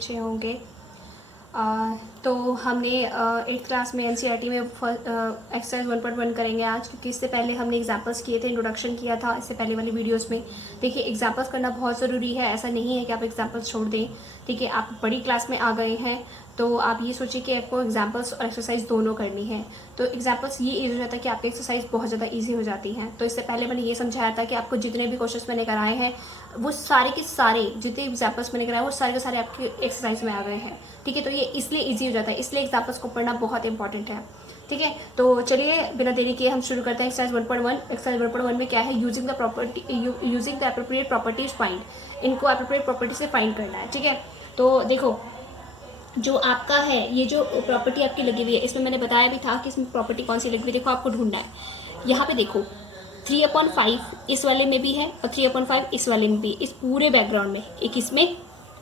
अच्छे होंगे। तो हमने 8th क्लास में एनसीईआरटी में एक्सरसाइज 1.1 करेंगे आज, क्योंकि इससे पहले हमने एग्जाम्पल्स किए थे, इंट्रोडक्शन किया था इससे पहले वाली वीडियोस में। देखिए एग्जाम्पल्स करना बहुत ज़रूरी है, ऐसा नहीं है कि आप एग्जाम्पल्स छोड़ दें। ठीक है, आप बड़ी क्लास में आ गए हैं तो आप ये सोचिए कि आपको एग्जाम्पल्स और एक्सरसाइज दोनों करनी है। तो एग्जाम्पल्स ये ईजी हो जाता है कि आपकी एक्सरसाइज बहुत ज़्यादा ईजी हो जाती है। तो इससे पहले मैंने ये समझाया था कि आपको जितने भी क्वेश्चंस मैंने कराए हैं वो सारे के सारे, जितने एग्जाम्पल्स मैंने कराए वो सारे के सारे आपके एक्सरसाइज में आ गए हैं। ठीक है, तो ये इसलिए ईजी हो जाता है, इसलिए एग्जाम्पल्स को पढ़ना बहुत इंपॉर्टेंट है। ठीक है, तो चलिए बिना देरी किए हम शुरू करते हैं एक्सरसाइज 1.1। एक्सरसाइज 1.1 में क्या है, using the appropriate properties find. इनको एप्रोप्रिएट प्रॉपर्टी से फाइंड करना है। ठीक है, तो देखो जो आपका है, ये जो प्रॉपर्टी आपकी लगी हुई है, इसमें मैंने बताया भी था कि इसमें प्रॉपर्टी कौन सी लगी हुई है। देखो आपको ढूंढना है। यहाँ पे देखो 3/5 इस वाले में भी है और 3/5 इस वाले में भी, इस पूरे बैकग्राउंड में, एक इसमें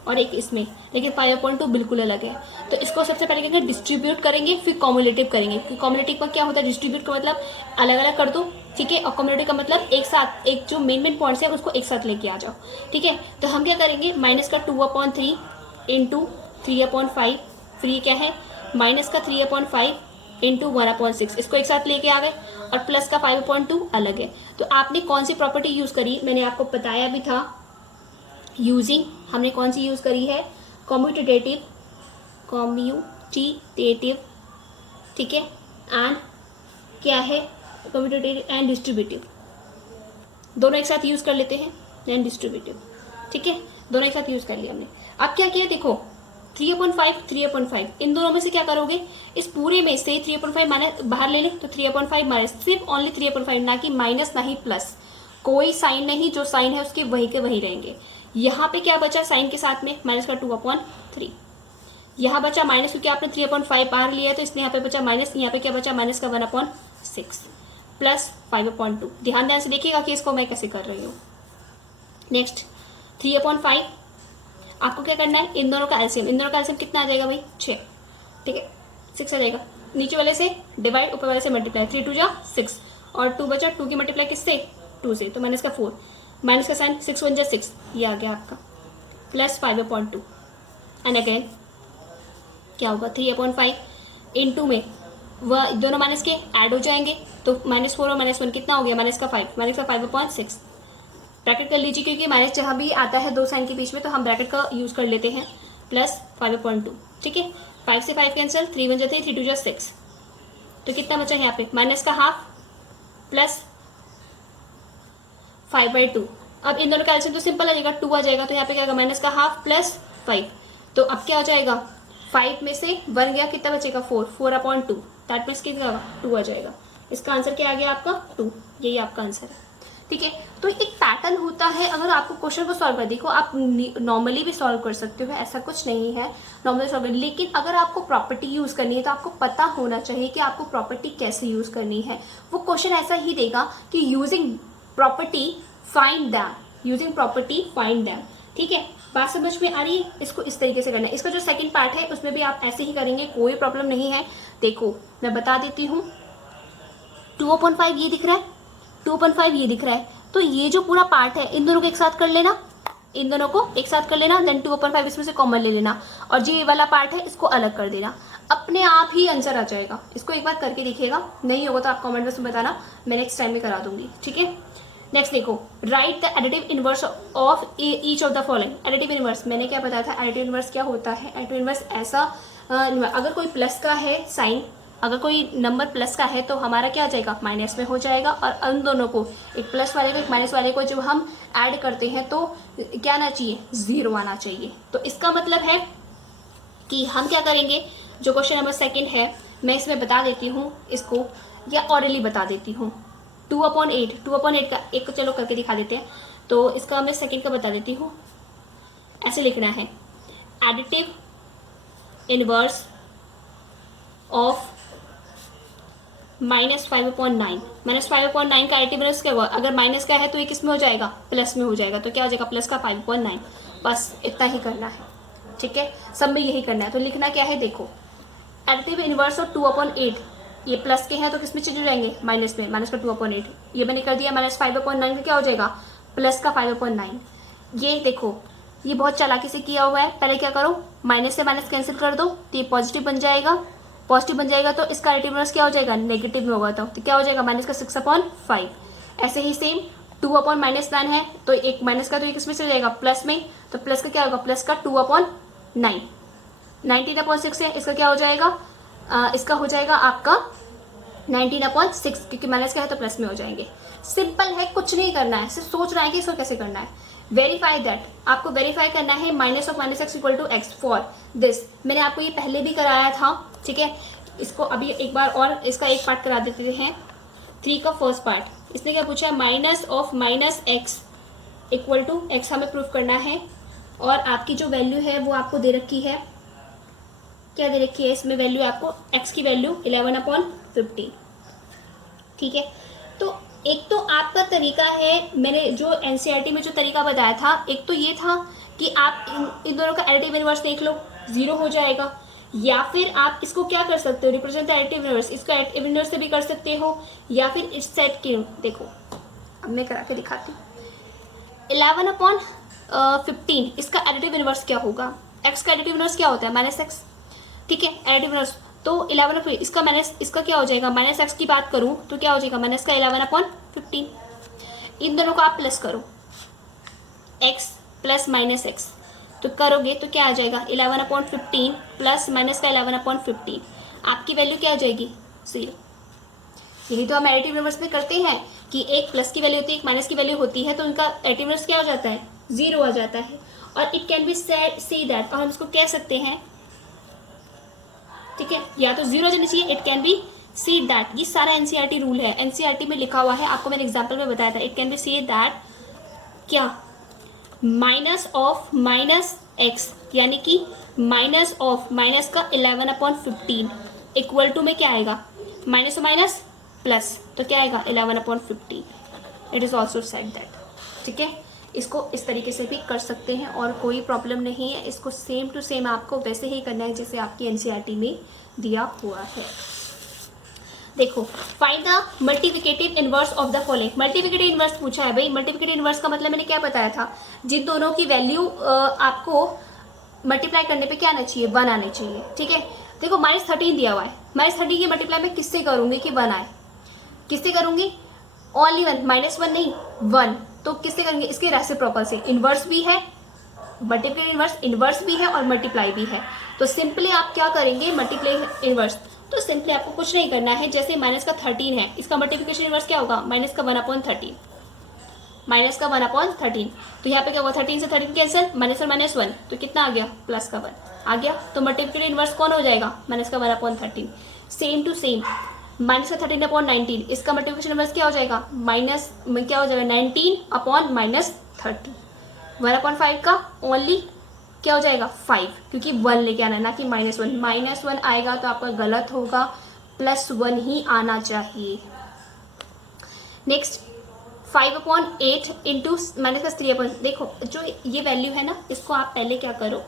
और एक इसमें, लेकिन 5/2 बिल्कुल अलग है। तो इसको सबसे पहले क्या करेंगे, डिस्ट्रीब्यूट करेंगे, फिर कॉम्युलेटिव करेंगे। कॉम्युलेटिव का क्या होता है, डिस्ट्रीब्यूट का मतलब अलग अलग कर दो। ठीक है, और कॉम्युलेटिव का मतलब एक साथ, एक जो मेन पॉइंट्स है उसको एक साथ लेके आ जाओ। ठीक है, तो हम क्या करेंगे, माइनस का 2/3 इंटू 3/5, फिर ये क्या है माइनस का 3/5 इंटू 1/6, इसको एक साथ लेके आ गए, और प्लस का 5/2 अलग है। तो आपने कौन सी प्रॉपर्टी यूज करी, मैंने आपको बताया भी था। यूजिंग हमने कौन सी यूज करी है, कॉम्यूटेटिव, ठीक है, एंड क्या है, कॉम्यूटेटिव एंड डिस्ट्रीब्यूटिव, दोनों एक साथ यूज कर लेते हैं, एंड डिस्ट्रीब्यूटिव। ठीक है, दोनों एक साथ यूज कर लिया हमने। अब क्या किया, देखो 3/5 इन दोनों में से क्या करोगे, इस पूरे में से 3/5 माइनस बाहर ले लें, तो 3/5 माइनस, सिर्फ ओनली 3/5, ना कि माइनस ना ही प्लस, कोई साइन नहीं, जो साइन है उसके वही के वही रहेंगे। यहाँ पे क्या बचा साइन के साथ में, माइनस का 2/3, यहाँ बचा माइनस, क्योंकि आपने 3/5 बाहर लिया है तो इसलिए यहाँ पे बचा माइनस, यहाँ पे क्या बचा माइनस का 1/6 प्लस 5/2। ध्यान से देखिएगा कि इसको मैं कैसे कर रही हूँ। नेक्स्ट 3/5, आपको क्या करना है, इन दोनों का एलसीएम, इन दोनों का एलसीएम कितना आ जाएगा भाई, 6। ठीक है, 6 आ जाएगा, नीचे वाले से डिवाइड, ऊपर वाले से मल्टीप्लाई, 3 2 जा 6, और 2 बचा, 2 की मल्टीप्लाई किससे, 2 से, तो माइनस का 4, माइनस का साइन 6 1 जा 6, ये आ गया आपका, प्लस 5/2, एंड अगेन क्या होगा, 3/5 इंटू में वह दोनों माइनस के ऐड हो जाएंगे, तो -4 और -1 कितना हो गया, माइनस का 5/6, ब्रैकेट कर लीजिए, क्योंकि माइनस जहाँ भी आता है दो साइन के बीच में तो हम ब्रैकेट का यूज कर लेते हैं, प्लस 5/2। ठीक है, 5 से 5 कैंसिल, 3 1 जा 3, 3 2 जा 6, तो कितना बचा यहाँ पे, माइनस का हाफ प्लस 5/2। अब इन दोनों का एलसीएम तो सिंपल आ जाएगा, 2 आ जाएगा, तो यहाँ पे क्या होगा, माइनस का हाफ प्लस 5, तो अब क्या हो जाएगा, 5 में से 1 गया, कितना बचेगा, 4/2, दैट मीन्स कितना 2 आ जाएगा। इसका आंसर क्या आ गया आपका, 2, यही आपका आंसर है। ठीक है, तो एक पैटर्न होता है, अगर आपको क्वेश्चन को सॉल्व कर, देखो आप नॉर्मली भी सॉल्व कर सकते हो, ऐसा कुछ नहीं है, नॉर्मली सॉल्व, लेकिन अगर आपको प्रॉपर्टी यूज करनी है तो आपको पता होना चाहिए कि आपको प्रॉपर्टी कैसे यूज करनी है। वो क्वेश्चन ऐसा ही देगा कि using property find them, using property find them. ठीक है, बात समझ में आ रही है, इसको इस तरीके से करना है। इसका जो सेकंड पार्ट है उसमें भी आप ऐसे ही करेंगे, कोई प्रॉब्लम नहीं है। देखो मैं बता देती हूँ, 2/5 ये दिख रहा है, 2/5 ये दिख रहा है, तो ये जो पूरा पार्ट है इन दोनों को एक साथ कर लेना, इन दोनों को एक साथ कर लेना, देन 2/5 इसमें से कॉमन ले लेना, और जो ये वाला पार्ट है इसको अलग कर देना, अपने आप ही आंसर आ जाएगा। इसको एक बार करके देखिएगा, नहीं होगा तो आप कमेंट बॉक्स में बताना, मैं नेक्स्ट टाइम में करा दूंगी। ठीक है, नेक्स्ट देखो, right the additive inverse of each of the following. Additive inverse मैंने क्या बताया था, एडिटिव इनवर्स क्या होता है, एडिटिव इनवर्स ऐसा, अगर कोई प्लस का है साइन, अगर कोई नंबर प्लस का है तो हमारा क्या आ जाएगा, माइनस में हो जाएगा, और उन दोनों को, एक प्लस वाले को एक माइनस वाले को जब हम ऐड करते हैं तो क्या आना चाहिए, 0 आना चाहिए। तो इसका मतलब है कि हम क्या करेंगे, जो क्वेश्चन नंबर सेकंड है मैं इसमें बता देती हूँ इसको, या ऑरली बता देती हूँ। 2/8 का एक चलो करके दिखा देते हैं, तो इसका मैं सेकंड का बता देती हूँ। ऐसे लिखना है, एडिटिव इनवर्स ऑफ -5/9। -5/9 का एडिटिव इनवर्स क्या हुआ, अगर माइनस का है तो ये किस में हो जाएगा, प्लस में हो जाएगा, तो क्या हो जाएगा, प्लस का 5/9। बस इतना ही करना है। ठीक है, सब में यही करना है। तो लिखना क्या है, देखो एडिटिव इनवर्स ऑफ 2/8, ये प्लस के हैं तो किस में चले जाएंगे, माइनस में, माइनस का 2/8, ये मैंने कर दिया, -5/9 का क्या हो जाएगा, प्लस का 5/9। ये देखो ये बहुत चालाकी से किया हुआ है। पहले क्या करो, माइनस से माइनस कैंसिल कर दो तो ये पॉजिटिव बन जाएगा। पॉजिटिव बन जाएगा तो इसका एडिटिव इनवर्स क्या हो जाएगा, नेगेटिव में होगा तो क्या हो जाएगा, माइनस का 6/5। ऐसे ही सेम 2/-9 है तो एक माइनस का तो एक इसमें से जाएगा प्लस में, तो प्लस का क्या होगा, प्लस का 2/9। 19/6 है, इसका क्या हो जाएगा, इसका हो जाएगा आपका 19/6, क्योंकि माइनस का है तो प्लस में हो जाएंगे। सिंपल है, कुछ नहीं करना है, सिर्फ सोचना है कि इसको कैसे करना है। वेरीफाई दैट, आपको वेरीफाई करना है minus of minus x equal to x for this. मैंने आपको ये पहले भी कराया था, ठीक है। इसको अभी एक बार और इसका एक पार्ट करा देते हैं। 3 का फर्स्ट पार्ट, इसने क्या पूछा है, minus of minus x equal to x हमें प्रूफ करना है। और आपकी जो वैल्यू है वो आपको दे रखी है, क्या दे रखी है इसमें वैल्यू, आपको एक्स की वैल्यू 11/15, ठीक है। तो एक तो आपका तरीका है, मैंने जो एनसीईआरटी में जो तरीका बताया था, एक तो ये था कि आप इन दोनों का एडिटिव इनवर्स देख लो, 0 हो जाएगा। या फिर आप इसको क्या कर सकते हो, रिप्रेजेंट एडिटिव इनवर्स, इसका एडिटिव इनवर्स से भी कर सकते हो, या फिर इस सेट के, देखो अब मैं करा के दिखाती हूँ। 11/15 इसका एडिटिव इनवर्स क्या होगा, एक्स का एडिटिव इनवर्स क्या होता है, -x, ठीक है, एडिटिव इनवर्स। तो 11 इसका माइनस, इसका क्या हो जाएगा, माइनस एक्स की बात करूं तो क्या हो जाएगा, माइनस का 11/15। इन दोनों को आप प्लस करो, x प्लस माइनस एक्स, तो करोगे तो क्या आ जाएगा, 11/15 प्लस माइनस का 11/15, आपकी वैल्यू क्या आ जाएगी, 0। यही तो हम एडिटिव इनवर्स में करते हैं कि एक प्लस की वैल्यू होती है, एक माइनस की वैल्यू होती है, तो उनका एडिटिव इनवर्स क्या हो जाता है, 0 आ जाता है। और it can be see that, और हम इसको कह सकते हैं, ठीक है, या तो 0 जाना चाहिए, it can be see that, ये सारा एनसीईआरटी रूल है, एनसीईआरटी में लिखा हुआ है, आपको मैंने एग्जांपल में बताया था। It can be see that क्या, माइनस ऑफ माइनस एक्स, यानी कि माइनस ऑफ माइनस का 11/15 इक्वल टू में क्या आएगा, माइनस और माइनस प्लस, तो क्या आएगा 11/15। It is also said that, ठीक है। इसको इस तरीके से भी कर सकते हैं और कोई प्रॉब्लम नहीं है। इसको सेम टू सेम आपको वैसे ही करना है जैसे आपकी एनसीईआरटी में दिया हुआ है। देखो, find the multiplicative inverse of the following. Multiplicative inverse पूछा है भाई। मल्टीप्लिकेटिव इनवर्स का मतलब मैंने क्या बताया था, जिन दोनों की वैल्यू आपको मल्टीप्लाई करने पे क्या आना चाहिए, 1 आने चाहिए, ठीक है। देखो -13 दिया हुआ है, -13 की मल्टीप्लाई मैं किससे करूंगी कि 1 आए, किससे करूंगी, ओनली 1, -1 नहीं 1, तो किससे करेंगे, इसके रेसिप्रोकल से। इनवर्स भी है, मल्टीप्लिकेटिव इनवर्स इनवर्स भी है और मल्टीप्लाई भी है। तो सिंपली आप क्या करेंगे, मल्टीप्लाई इनवर्स, तो सिंपली आपको कुछ नहीं करना है। जैसे माइनस का 13 है, इसका मल्टीप्लिकेशन इनवर्स क्या होगा, माइनस का 1/13, माइनस का 1/13। तो यहाँ पे क्या होगा, 13 से 13 कैंसिल, माइनस और -1, तो कितना आ गया, प्लस का 1 आ गया। तो मल्टीप्लिकेटिव इनवर्स कौन हो जाएगा, माइनस का 1/13। सेम टू सेम माइनस का 13/19, इसका मल्टीप्लिकेशन इनवर्स क्या हो जाएगा, माइनस में क्या हो जाएगा, 19/-30। 1/5 का ओनली क्या हो जाएगा, 5, क्योंकि 1 लेके आना ना कि -1। -1 आएगा तो आपका गलत होगा, +1 ही आना चाहिए। नेक्स्ट 5/8 इंटू माइनस का 3/, देखो जो ये वैल्यू है ना, इसको आप पहले क्या करो,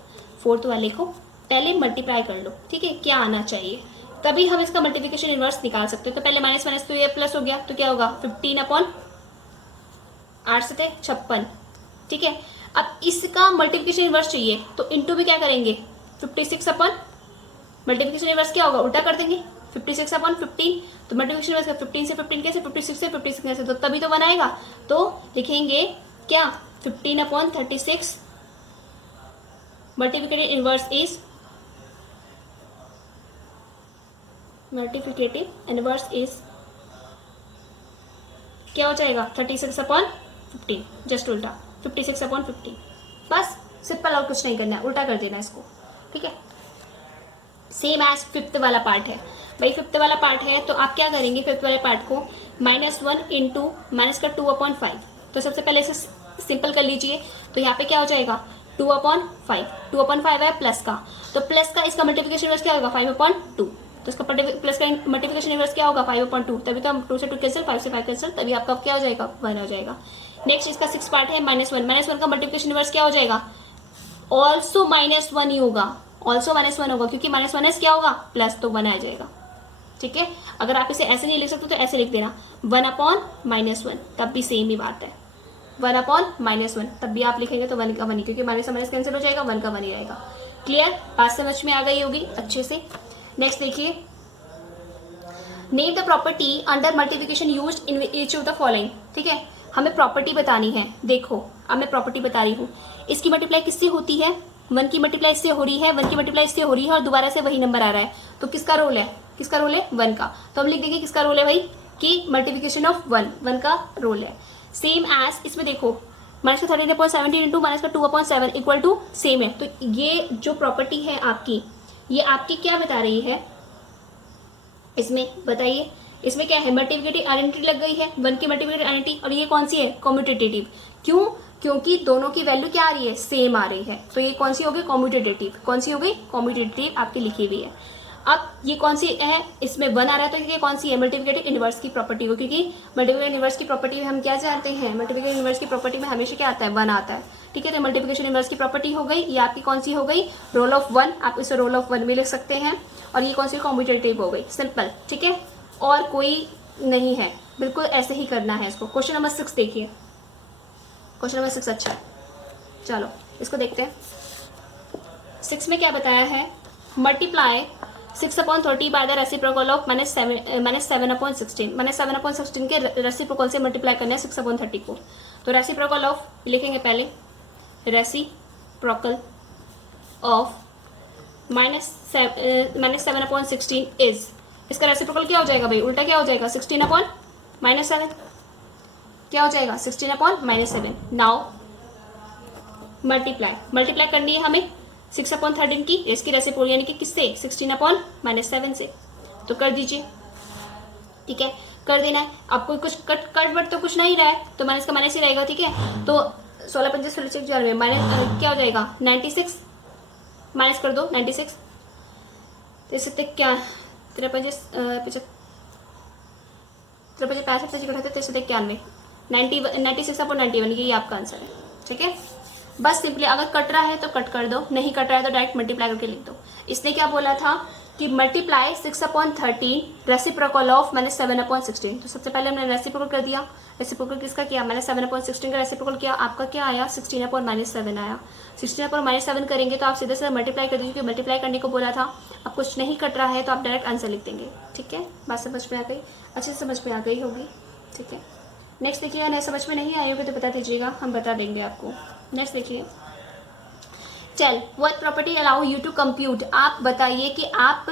4th वाले को पहले मल्टीप्लाई कर लो, ठीक है, क्या आना चाहिए, तभी हम इसका मल्टीप्लिकेशन इनवर्स निकाल सकते हो। तो पहले माइनस माइनस तो ये प्लस हो गया, तो क्या होगा, 15/8 से 56, ठीक है। अब इसका मल्टीप्लिकेशन इनवर्स चाहिए तो इनटू भी क्या करेंगे, 56 मल्टीप्लिकेशन इनवर्स क्या होगा, उल्टा कर देंगे, 56/15। तो मल्टीप्लिकेशन इनवर्स 15 से 15 कैसे, 56 से 56 कैसे, तो तभी तो बनाएगा। तो लिखेंगे क्या, 15/36 multiplicative inverse is, multiplicative inverse is क्या हो जाएगा, 36/15, जस्ट उल्टा 56/15। बस सिंपल, और कुछ नहीं करना है, उल्टा कर देना इसको, ठीक है। सेम एज 5th वाला पार्ट है भाई। 5th वाला पार्ट है तो आप क्या करेंगे, 5th वाले पार्ट को -1 इंटू माइनस का 2/5। तो सबसे पहले इसे सिंपल कर लीजिए, तो यहाँ पे क्या हो जाएगा, 2/5, 2/5 है प्लस का, तो प्लस का इसका मल्टीप्लिकेशन इनवर्स क्या होगा, 5/2। तो इसका प्लस का मल्टीप्लिकेशन इनवर्स क्या होगा, 5/2, तभी तो हम 2 से 2 कैंसिल, 5 से 5 कैंसिल, तभी आपका क्या हो जाएगा, 1 हो जाएगा। नेक्स्ट इसका 6th पार्ट है -1, -1 का मल्टीप्लिकेशन इनवर्स क्या हो जाएगा, ऑल्सो -1 ही होगा, ऑल्सो -1 होगा, क्योंकि -1 क्या होगा, प्लस, तो 1 आ जाएगा, ठीक है। अगर आप इसे ऐसे नहीं लिख सकते तो ऐसे लिख देना, 1/-1, तब भी सेम ही बात है, 1 अपॉन -1, तब भी आप लिखेंगे तो 1 का 1 ही, क्योंकि माइनस से माइनस कैंसिल हो जाएगा, 1 का 1 ही आएगा। क्लियर, बात समझ में आ गई होगी अच्छे से। नेक्स्ट देखिए, name the property under multiplication used in each of the following. ठीक है, हमें प्रॉपर्टी बतानी है। देखो अब मैं प्रॉपर्टी बता रही हूँ, इसकी मल्टीप्लाई किससे होती है, 1 की मल्टीप्लाई इससे हो रही है, 1 की मल्टीप्लाई इससे हो रही है, और दोबारा से वही नंबर आ रहा है, तो किसका रोल है, किसका रोल है, 1 का। तो हम लिख देंगे किसका रोल है भाई, कि मल्टीप्लिकेशन ऑफ 1 का रोल है। सेम एज इसमें देखो, माइनस का 13.17 इंटू माइनस का 2/7 इक्वल टू सेम है। तो ये जो प्रॉपर्टी है आपकी, ये आपकी क्या बता रही है, इसमें बताइए, इसमें क्या है, मल्टीप्लिकेटिव आइडेंटिटी लग गई है, 1 की मल्टीप्लिकेटिव आइडेंटिटी, और ये कौन सी है, कॉम्यूटेटिव। क्यों, क्योंकि दोनों की वैल्यू क्या आ रही है, सेम आ रही है, तो ये कौन सी होगी, कॉम्यूटेटिव। कौन सी होगी, कॉम्यूटेटिव आपकी लिखी हुई है। अब ये कौन सी है, इसमें 1 आ रहा है, तो ये कौन सी है, मल्टीप्लिकेटिव इनवर्स की प्रॉपर्टी हो, क्योंकि मल्टीप्लिकेटिव इनवर्स की प्रॉपर्टी में हम क्या जानते हैं, मल्टीप्लिकेटिव इनवर्स की प्रॉपर्टी में हमेशा क्या आता है, 1 आता है। ठीक है, तो मल्टीप्लिकेशन इनवर्स की प्रॉपर्टी हो गई, ये आपकी कौन सी हो गई, रोल ऑफ 1, आप इसे रोल ऑफ 1 भी लिख सकते हैं, और ये कौन सी कॉम्यूटेटिव हो गई, सिंपल। ठीक है, और कोई नहीं है, बिल्कुल ऐसे ही करना है इसको। क्वेश्चन नंबर 6 देखिए, क्वेश्चन नंबर 6 अच्छा है, चलो इसको देखते हैं। 6 में क्या बताया है, multiply 6/30 by the reciprocal of -7/16, -7/16 के रेसिप्रोकल से मल्टीप्लाई करना है 6/30 को। तो रेसिप्रोकल ऑफ लिखेंगे पहले, रेसिप्रोकल ऑफ -7/16 इज, इसका रेसिप्रोकल क्या हो जाएगा भाई, उल्टा क्या हो जाएगा, 16/-7 क्या हो जाएगा, 16/-7। नाउ मल्टीप्लाई करनी है हमें 6/13 की, इसकी रेसिप्रोकल यानी कि किससे, 16/-7 से, तो कर दीजिए। ठीक है, कर देना है आपको, कुछ कट वट तो कुछ नहीं रहा है, तो माइनस का माइनस ही रहेगा। ठीक है, तो 16×5 में माइनस क्या हो जाएगा, 96, माइनस कर दो 96, तो इससे क्या 96/91, ये आपका आंसर है। ठीक है, बस सिंपली अगर कट रहा है तो कट कर दो, नहीं कट रहा है तो डायरेक्ट मल्टीप्लाई करके लिख दो। इसने क्या बोला था कि मल्टीप्लाई 6/13 रेसिप्रोकल ऑफ -7/16, तो सबसे पहले हमने रेसिप्रोकल कर दिया। रेसिप्रोकल किसका किया, -7/16 का रेसिप्रोकल किया, आपका क्या आया, 16/-7 आया। 16/-7 करेंगे तो आप सीधे से मल्टीप्लाई कर दीजिए, क्योंकि मल्टीप्लाई करने को बोला था। अब कुछ नहीं कट रहा है तो आप डायरेक्ट आंसर लिख देंगे। ठीक है, बात समझ में आ गई, अच्छे से समझ में आ गई होगी। ठीक है, नेक्स्ट देखिए, नहीं समझ में नहीं आई होगी तो बता दीजिएगा, हम बता देंगे आपको। नेक्स्ट देखिए, tell what property allow you to compute, आप बताइए कि आप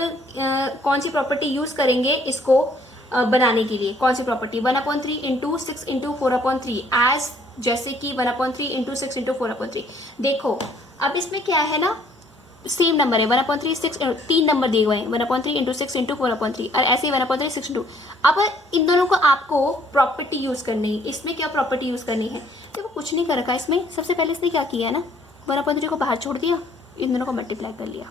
कौन सी प्रॉपर्टी यूज करेंगे इसको बनाने के लिए, कौन सी प्रॉपर्टी, 1/3 इंटू 6 इंटू 4/3 एज, जैसे कि 1/3 इंटू 6 इंटू 4/3। देखो अब इसमें क्या है ना, सेम नंबर है 1/3 6, 3 नंबर दिए हुए हैं, 1/3 इंटू 6 इंटू 4/3, और ऐसे ही 1/3 6 इंटू। अब इन दोनों को आपको प्रॉपर्टी यूज करनी है। इसमें क्या प्रॉपर्टी यूज करनी है, देखो कुछ नहीं कर रखा इसमें, सबसे पहले इसने क्या किया है ना, 1/3 को बाहर छोड़ दिया, इन दोनों को मल्टीप्लाई कर लिया,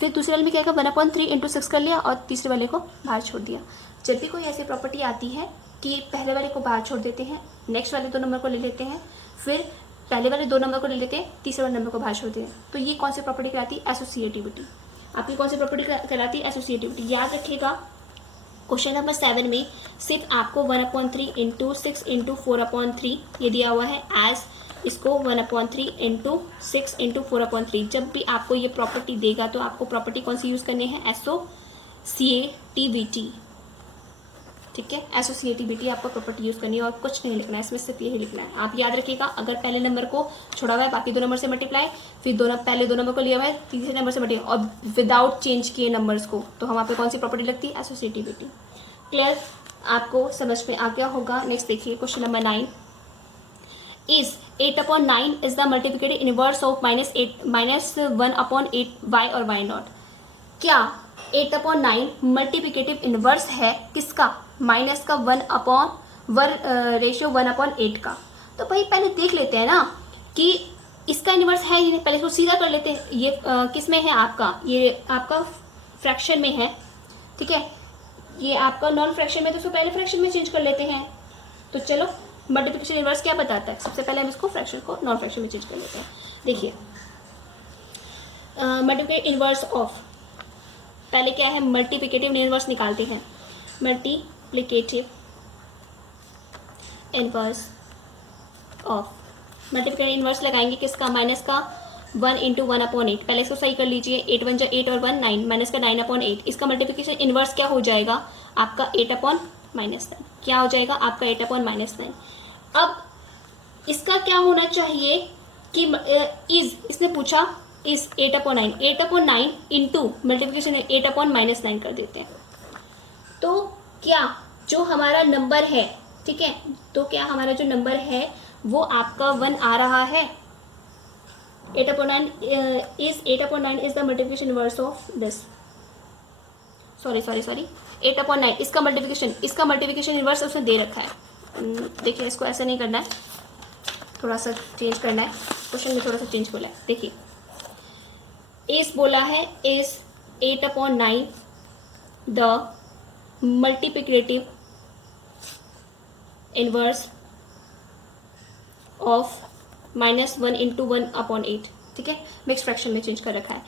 फिर दूसरे वाले में क्या किया, 1/3 इंटू 6 कर लिया, और तीसरे वाले को बाहर छोड़ दिया। जब भी कोई ऐसी प्रॉपर्टी आती है कि पहले वाले को बाहर छोड़ देते हैं, नेक्स्ट वाले 2 नंबर को ले लेते हैं, फिर पहले वाले 2 नंबर को ले लेते हैं, तीसरे वाले नंबर को बाहर छोड़ते हैं, तो ये कौन सी प्रॉपर्टी कहलाती है, एसोसिएटिविटी। आपकी कौन सी प्रॉपर्टी कहलाती है, एसोसिएटिविटी। याद रखिएगा, क्वेश्चन नंबर 7 में सिर्फ आपको 1/3 इंटू 6 इंटू 4/3 ये दिया हुआ है एज, इसको 1/3 इंटू 6 इंटू 4/3। जब भी आपको ये प्रॉपर्टी देगा तो आपको प्रॉपर्टी कौन सी यूज़ करनी है, एसोसिएटिविटी। ठीक है, एसोसिएटिविटी आपको प्रॉपर्टी यूज़ करनी है, और कुछ नहीं लिखना है इसमें, सिर्फ यही लिखना है। आप याद रखिएगा, अगर पहले नंबर को छोड़ा हुआ है, बाकी 2 नंबर से मल्टीप्लाई, फिर पहले 2 नंबर को लिया हुआ है, तीसरे नंबर से मल्टीप्लाई, और विदाउट चेंज किए नंबर्स को, तो हम पे कौन सी प्रॉपर्टी लगती है, एसोसिएटिविटी। क्लियर, आपको समझ में आ गया होगा। नेक्स्ट देखिए, question number 9 is 8/9 is the multiplicative inverse of -1/8 y और y नॉट। क्या 8/9 मल्टीप्लिकेटिव इनवर्स है किसका, माइनस का 1/8 का। तो भाई पहले देख लेते हैं ना कि इसका इनवर्स है ही नहीं, पहले इसको सीधा कर लेते हैं। ये किस में है आपका, ये आपका फ्रैक्शन में है। ठीक है, ये आपका नॉन फ्रैक्शन में, तो इसको पहले फ्रैक्शन में चेंज कर लेते हैं। तो चलो, मल्टीप्लिकेशन इनवर्स क्या बताता है, सबसे पहले हम इसको फ्रैक्शन को नॉन फ्रैक्शन में चेंज कर लेते हैं। देखिए, मल्टीप्लिकेटिव इनवर्स ऑफ, पहले क्या है, मल्टीप्लिकेटिव इनवर्स निकालते हैं। Multiplicative inverse of, multiplicative inverse लगाएंगे किसका, माइनस का 1 इंटू 1/8। पहले इसको सही कर लीजिए, 8 1 8 और 1 9, माइनस का 9/8। इसका मल्टीप्लिकेशन इन्वर्स क्या हो जाएगा आपका 8/-9। क्या हो जाएगा आपका 8/-9। अब इसका क्या होना चाहिए कि इज, इसने पूछा इज 8/9, 8/9 इंटू मल्टीप्लिकेशन 8/-9 कर देते हैं। तो क्या जो हमारा नंबर है, ठीक है, तो क्या हमारा जो नंबर है वो आपका 1 आ रहा है। 8/9 is 8/9 is the multiplication inverse of this, sorry 8/9 इसका मल्टीप्लिकेशन इनवर्स उसने दे रखा है। देखिए इसको ऐसे नहीं करना है, थोड़ा सा चेंज करना है, क्वेश्चन में थोड़ा सा चेंज बोला है। देखिए इस बोला है is 8/9 the multiplicative inverse of -1 into 1/8, ठीक है, मिक्स फ्रैक्शन में चेंज कर रखा है।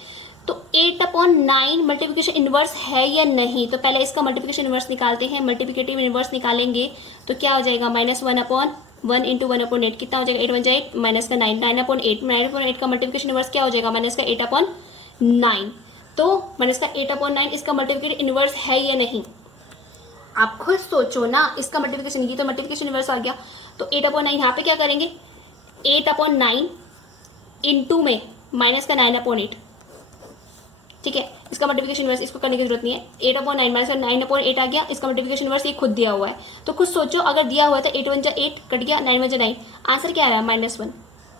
तो 8/9 मल्टीप्लिकेशन इनवर्स है या नहीं, तो पहले इसका मल्टीप्लिकेशन इनवर्स निकालते हैं। मल्टीप्लिकेटिव इनवर्स निकालेंगे तो क्या हो जाएगा, -1/1 इंटू 1/8 कितना हो जाएगा, 8 1 8 माइनस का 9, 9/8, 9/8 का मल्टीप्लिकेशन इनवर्स क्या हो जाएगा, माइनस का 8/9। तो माइनस का 8/9 इसका मल्टीप्लिकेटिव इनवर्स है या नहीं, आप खुद सोचो ना। इसका मल्टीप्लिकेशन की तो मल्टीप्लिकेशन इनवर्स आ गया, तो 8/9 यहाँ पे क्या करेंगे, 8/9 इंटू में माइनस का 9/8, ठीक है, इसका मल्टीप्लिकेशन इनवर्स इसको करने की जरूरत नहीं है। 8/9 माइनस 9/8 आ गया, इसका मल्टीप्लिकेशन इनवर्स ये खुद दिया हुआ है। तो खुद सोचो, अगर दिया हुआ था 8 1 8 कट गया, 9 1 9, आंसर क्या आ रहा है, -1।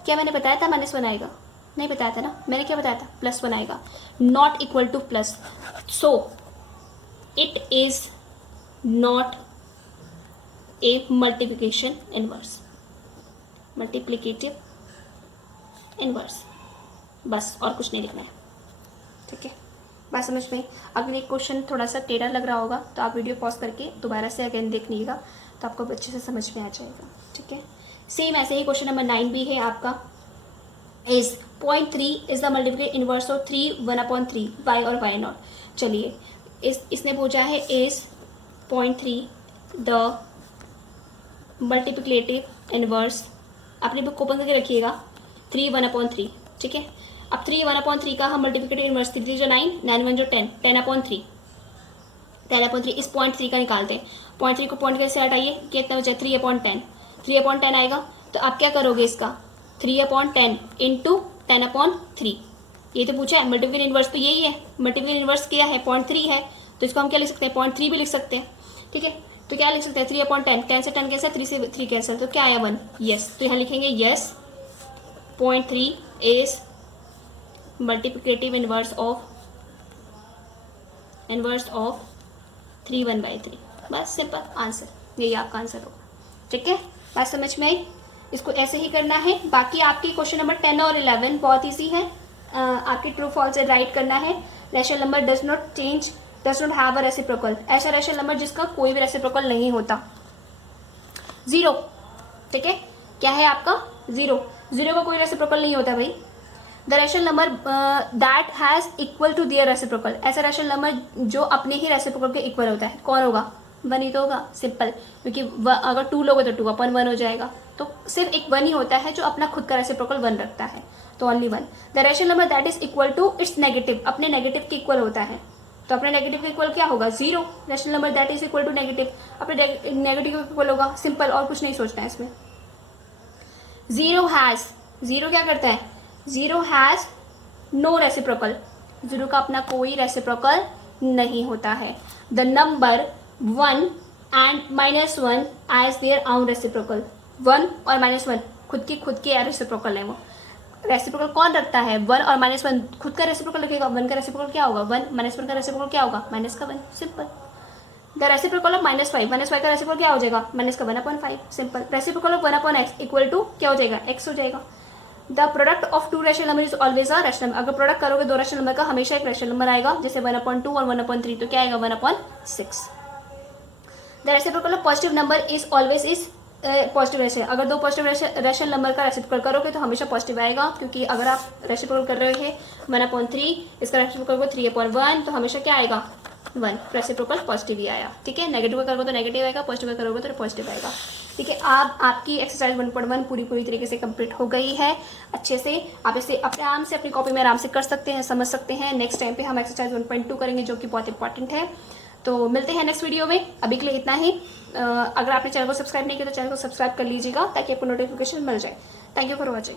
क्या मैंने बताया था -1 आएगा, नहीं बताया था ना, मैंने क्या बताया था, +1 आएगा, not equal two plus. So it is not a multiplication inverse, multiplicative inverse, बस और कुछ नहीं लिखना है, ठीक है, बात समझ में। अगर ये क्वेश्चन थोड़ा सा टेढ़ा लग रहा होगा तो आप वीडियो पॉज करके दोबारा से अगेन देख लीजिएगा, तो आपको अच्छे से समझ में आ जाएगा, ठीक है। सेम ऐसे ही क्वेश्चन नंबर 9 भी है आपका, is 0.3 is the multiplicative inverse of 3 1/3 why और वाई नॉट। चलिए इसने पूछा है इज 0.3 द मल्टीप्लिकेटिव इनवर्स, अपनी बुक ओपन करके रखिएगा, 3 1/3, ठीक है। अब 3 1/3 का हम मल्टीप्लिकेटिव इनवर्स, 3 जो 9, 9 1 जो 10, 10/3, 10/3 इस 0.3 का निकालते हैं। 0.3 को पॉइंट कैसे हटाइए, कितना बचा, 3/10, 3/10 आएगा। तो आप क्या करोगे इसका, 3/10 इंटू 10/3, ये तो पूछा है, मल्टीप्लिकेटिव इनवर्स तो यही है, मल्टीप्लिकेटिव इनवर्स क्या है, 0.3 है, तो इसको हम क्या लिख सकते हैं, 0.3 भी लिख सकते हैं, ठीक है। तो क्या लिख सकते हैं, 3/10, 10 से 10 कैंसिल, 3 से 3 कैंसिल, तो क्या आया 1, यस। तो यहाँ लिखेंगे yes 0.3 is multiplicative inverse of 3 1/3, बस सिंपल आंसर, यही आपका आंसर होगा, ठीक है। बात समझ में आई, इसको ऐसे ही करना है। बाकी आपकी क्वेश्चन नंबर 10 और 11 बहुत ईजी है, आपकी ट्रू फॉल्स राइट करना है। Rational number does not change, does not have a reciprocal, ऐसा रैशनल नंबर जिसका कोई भी रेसिप्रोकल नहीं होता, 0, ठीक है। क्या है आपका 0, 0 का कोई रेसिप्रोकल नहीं होता भाई। The rational number that has equal to their reciprocal, ऐसा रैशनल नंबर जो अपने ही रेसिप्रोकल के इक्वल होता है, कौन होगा, 1 ही तो होगा, सिंपल, क्योंकि अगर 2 लोगे तो 2/1 हो जाएगा, तो सिर्फ एक 1 ही होता है जो अपना खुद का रेसिप्रोकल 1 रखता है, तो only 1। The rational number that is equal to its negative, अपने नेगेटिव के इक्वल होता है, तो अपने नेगेटिव के इक्वल क्या होगा, 0। Rational number that is equal to negative, अपने नेगेटिव के इक्वल होगा, सिंपल, और कुछ नहीं सोचना है इसमें। 0 हैज, 0 क्या करता है, 0 हैज नो रेसिप्रोकल, 0 का अपना कोई रेसिप्रोकल नहीं होता है। The number 1 and -1 as their own reciprocal, 1 और -1 खुद के रेसिप्रोकल है, वो रेसिप्रोकल कौन रखता है, 1 और -1 खुद का रेसिप्रोकल रखेगा, 1 का रेसिप्रोकल क्या होगा 1, -1 का रेसिप्रोकल क्या होगा, -1, सिंपल। द रेसिप्रोकल ऑफ -5 का रेसिप्रोकल क्या हो जाएगा, -1/5, simple. Reciprocal of 1/x equal to क्या हो जाएगा, x हो जाएगा। The product of 2 rational number is always a rational number, अगर प्रोडक्ट करोगे 2 रैशनल नंबर का हमेशा एक रैशनल नंबर आएगा, जैसे 1/2 और 1/3, तो क्या आएगा 1/6। The reciprocal of positive number is always is positive rational, अगर 2 पॉजिटिव रैशनल नंबर का रेसिप्रोकल करोगे तो हमेशा पॉजिटिव आएगा, क्योंकि अगर आप रेसिप्रोकल कर रहे हैं 1/3, इसका रेसिप्रोकल करोगे 3/1, तो हमेशा क्या आएगा 1, रेसिप्रोकल पॉजिटिव ही आया। ठीक है, नेगेटिव का करोगे तो नेगेटिव आएगा, पॉजिटिव का करोगे तो पॉजिटिव आएगा। ठीक है, आप आपकी एक्सरसाइज 1.1 पूरी तरीके से कंप्लीट हो गई है अच्छे से। आप इसे आराम से अपनी कॉपी में आराम से कर सकते हैं, समझ सकते हैं। नेक्स्ट टाइम पे हम एक्सरसाइज 1.2 करेंगे जो कि बहुत इंपॉर्टेंट है। तो मिलते हैं नेक्स्ट वीडियो में, अभी के लिए इतना ही। अगर आपने चैनल को सब्सक्राइब नहीं किया तो चैनल को सब्सक्राइब कर लीजिएगा ताकि आपको नोटिफिकेशन मिल जाए। Thank you for watching.